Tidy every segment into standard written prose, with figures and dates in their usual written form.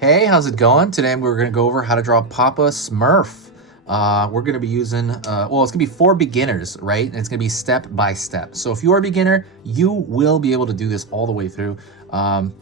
Hey, how's it going? Today we're going to go over how to draw Papa Smurf. We're going to be using, well, it's going to be for beginners, right? And it's going to be step by step. So if you're a beginner, you will be able to do this all the way through. I'm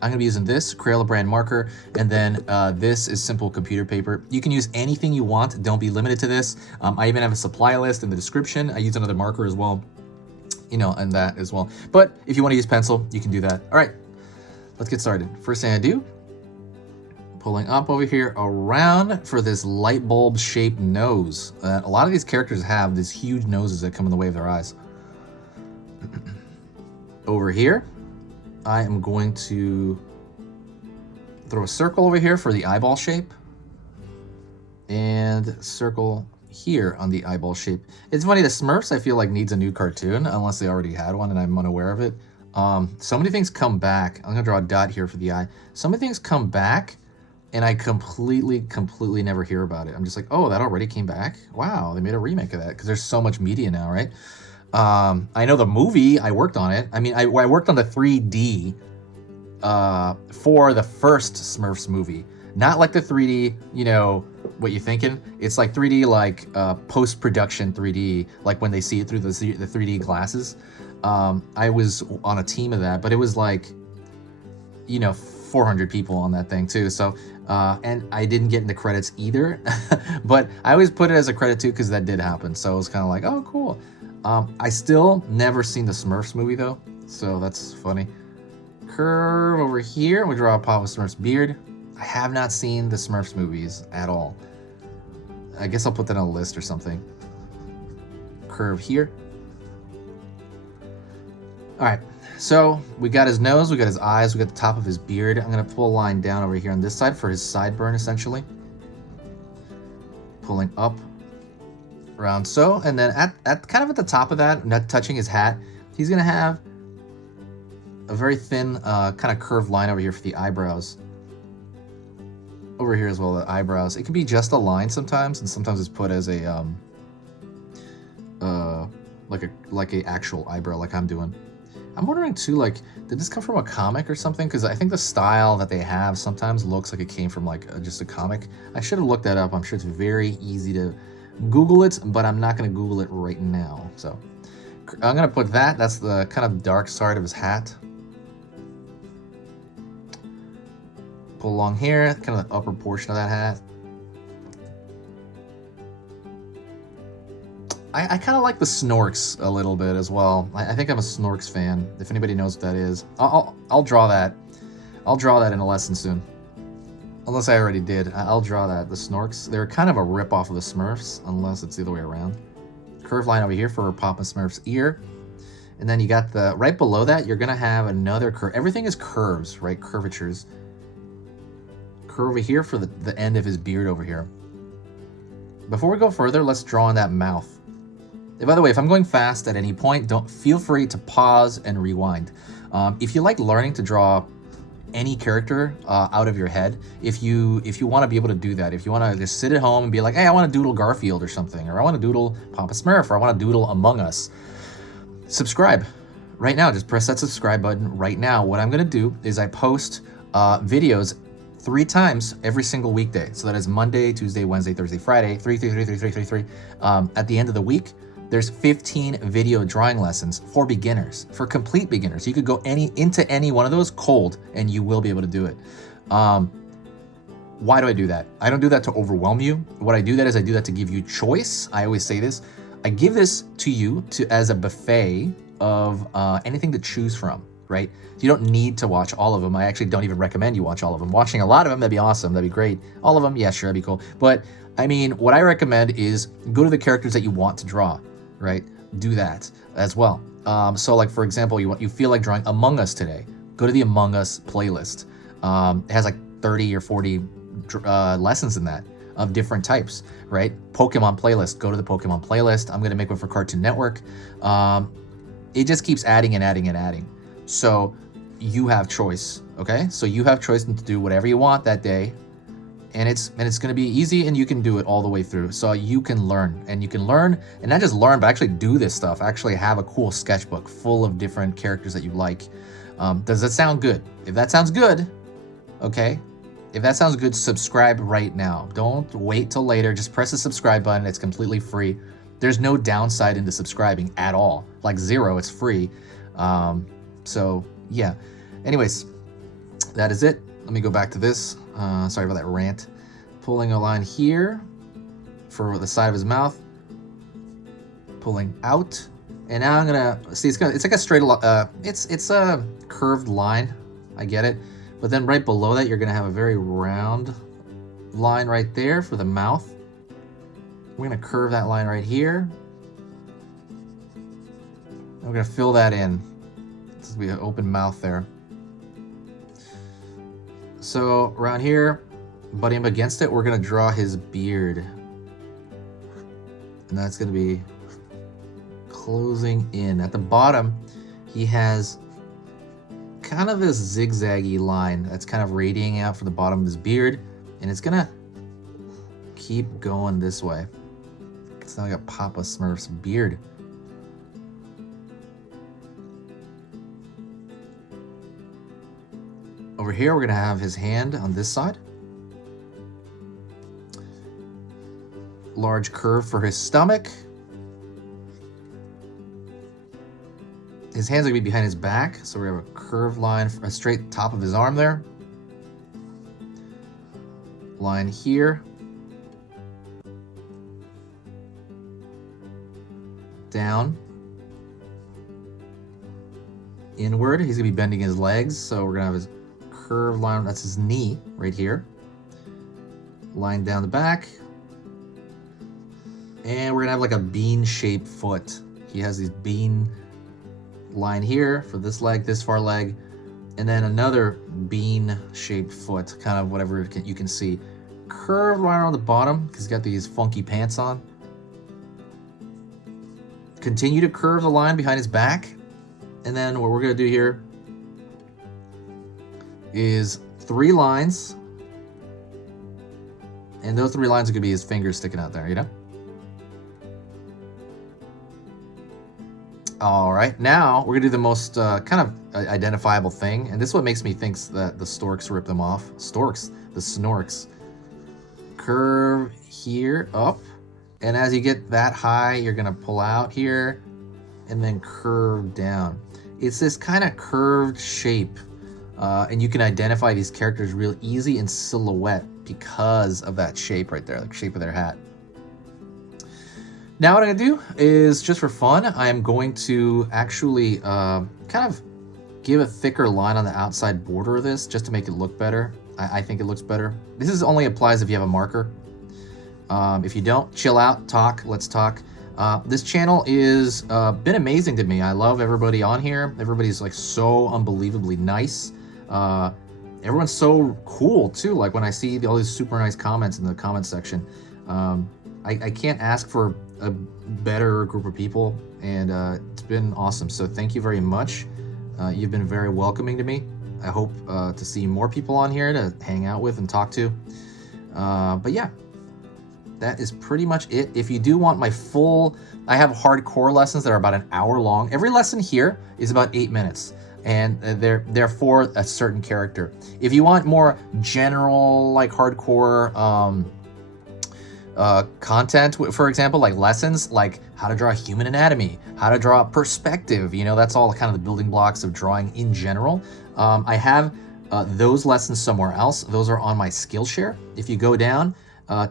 going to be using this Crayola brand marker, and then this is simple computer paper. You can use anything you want. Don't be limited to this. I even have a supply list in the description. I use another marker as well, and that as well. But if you want to use pencil, you can do that. All right, let's get started. First thing I do, pulling up over here around for this light bulb shaped nose. A lot of these characters have these huge noses that come in the way of their eyes. Over here, I am going to throw a circle over here for the eyeball shape, and circle here on the eyeball shape. It's funny, the Smurfs I feel like needs a new cartoon, unless they already had one and I'm unaware of it. So many things come back. I'm gonna draw a dot here for the eye. So many things come back and I completely never hear about it. I'm just like, oh, that already came back? Wow, they made a remake of that, because there's so much media now, right? I know the movie, I worked on it. I mean, I worked on the 3D for the first Smurfs movie. Not like the 3D, what you thinking? It's like 3D, like post-production 3D, like when they see it through the 3D glasses. I was on a team of that, but it was like, 400 people on that thing too. So, and I didn't get in the credits either, but I always put it as a credit too, because that did happen. So it was kind of like, oh, cool. I still never seen the Smurfs movie though, so that's funny. Curve over here, we draw Papa Smurf's beard. I have not seen the Smurfs movies at all. I guess I'll put that on a list or something. Curve here. All right, so we got his nose, we got his eyes, we got the top of his beard. I'm gonna pull a line down over here on this side for his sideburn, essentially. Pulling up, around so, and then at kind of at the top of that, not touching his hat, he's gonna have a very thin kind of curved line over here for the eyebrows. Over here as well, the eyebrows. It can be just a line sometimes, and sometimes it's put as a like a actual eyebrow, like I'm doing. I'm wondering too, like, did this come from a comic or something? Because I think the style that they have sometimes looks like it came from like just a comic. I should have looked that up. I'm sure it's very easy to Google it, but I'm not going to Google it right now. So I'm going to put that. That's the kind of dark side of his hat. Pull along here, kind of the upper portion of that hat. I kind of like the Snorks a little bit as well. I think I'm a Snorks fan. If anybody knows what that is, I'll draw that. I'll draw that in a lesson soon. Unless I already did. I'll draw that. The Snorks, they're kind of a rip-off of the Smurfs, unless it's the other way around. Curved line over here for Papa Smurf's ear. And then you got the, right below that, you're gonna have another curve. Everything is curves, right? Curvatures. Curve over here for the end of his beard over here. Before we go further, let's draw in that mouth. By the way, if I'm going fast at any point, don't feel free to pause and rewind. If you like learning to draw any character out of your head, if you want to be able to do that, if you want to just sit at home and be like, hey, I want to doodle Garfield or something, or I want to doodle Papa Smurf, or I want to doodle Among Us, subscribe right now. Just press that subscribe button right now. What I'm going to do is I post videos 3 times every single weekday. So that is Monday, Tuesday, Wednesday, Thursday, Friday, 3. At the end of the week, there's 15 video drawing lessons for beginners, for complete beginners. You could go into any one of those cold and you will be able to do it. Why do I do that? I don't do that to overwhelm you. What I do that is I do that to give you choice. I always say this. I give this to you as a buffet of anything to choose from, right? You don't need to watch all of them. I actually don't even recommend you watch all of them. Watching a lot of them, that'd be awesome. That'd be great. All of them, yeah, sure, that'd be cool. But I mean, what I recommend is go to the characters that you want to draw. Right? Do that as well. So like, for example, you feel like drawing Among Us today, go to the Among Us playlist. It has like 30 or 40 lessons in that of different types, right? Pokemon playlist, go to the Pokemon playlist. I'm going to make one for Cartoon Network. It just keeps adding and adding and adding. So you have choice, okay? So you have choice to do whatever you want that day. And it's going to be easy, and you can do it all the way through. So you can learn, and not just learn, but actually do this stuff. Actually have a cool sketchbook full of different characters that you like. Does that sound good? If that sounds good, okay, If that sounds good, subscribe right now. Don't wait till later. Just press the subscribe button. It's completely free. There's no downside into subscribing at all. Like zero, it's free. So yeah. Anyways, that is it. Let me go back to this. Sorry about that rant. Pulling a line here for the side of his mouth. Pulling out. And now I'm gonna see it's like a straight it's a curved line. I get it. But then right below that, you're gonna have a very round line right there for the mouth. We're gonna curve that line right here. And we're gonna fill that in. This will be an open mouth there. So around here, butting up against it, we're gonna draw his beard. And that's gonna be closing in. At the bottom, he has kind of this zigzaggy line that's kind of radiating out from the bottom of his beard, and it's gonna keep going this way. It's now like a Papa Smurf's beard. Over here, we're gonna have his hand on this side. Large curve for his stomach. His hands are gonna be behind his back, so we have a curved line, a straight top of his arm there. Line here. Down. Inward, he's gonna be bending his legs, so we're gonna have his curved line, that's his knee right here. Line down the back. And we're gonna have like a bean-shaped foot. He has these bean line here for this leg, this far leg, and then another bean-shaped foot, kind of whatever you can see. Curved line on the bottom, because he's got these funky pants on. Continue to curve the line behind his back. And then what we're gonna do here is 3 lines. And those 3 lines are gonna be his fingers sticking out there, you know? All right, now we're gonna do the most kind of identifiable thing, and this is what makes me think that the storks ripped them off. Storks, the snorks. Curve here, up, and as you get that high, you're gonna pull out here, and then curve down. It's this kind of curved shape, and you can identify these characters real easy in silhouette because of that shape right there, the shape of their hat. Now what I'm gonna do is, just for fun, I'm going to actually kind of give a thicker line on the outside border of this just to make it look better. I think it looks better. This is only applies if you have a marker. If you don't, chill out, talk, let's talk. This channel is been amazing to me. I love everybody on here. Everybody's like so unbelievably nice. Everyone's so cool too. Like when I see all these super nice comments in the comment section, I can't ask for a better group of people, and it's been awesome. So thank you very much. You've been very welcoming to me. I hope to see more people on here to hang out with and talk to. But yeah, that is pretty much it. If you do want my full, I have hardcore lessons that are about an hour long. Every lesson here is about 8 minutes, and they're for a certain character. If you want more general, like hardcore content, for example, like lessons, like how to draw human anatomy, how to draw perspective, you know, that's all kind of the building blocks of drawing in general. I have those lessons somewhere else. Those are on my Skillshare. If you go down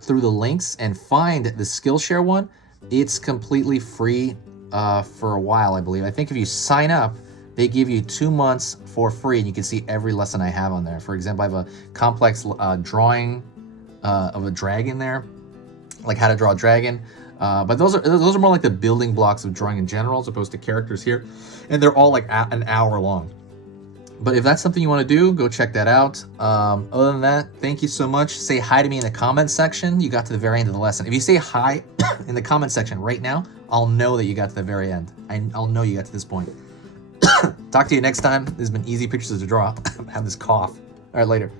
through the links and find the Skillshare one, it's completely free for a while, I believe. I think if you sign up, they give you 2 months for free, and you can see every lesson I have on there. For example, I have a complex drawing of a dragon there, like how to draw a dragon. But those are more like the building blocks of drawing in general, as opposed to characters here, and they're all like an hour long. But if that's something you want to do, go check that out. Other than that, thank you so much. Say hi to me in the comment section. You got to the very end of the lesson. If you say hi in the comment section right now, I'll know that you got to the very end. I'll know you got to this point. Talk to you next time. This has been Easy Pictures to Draw. I have this cough. All right, later.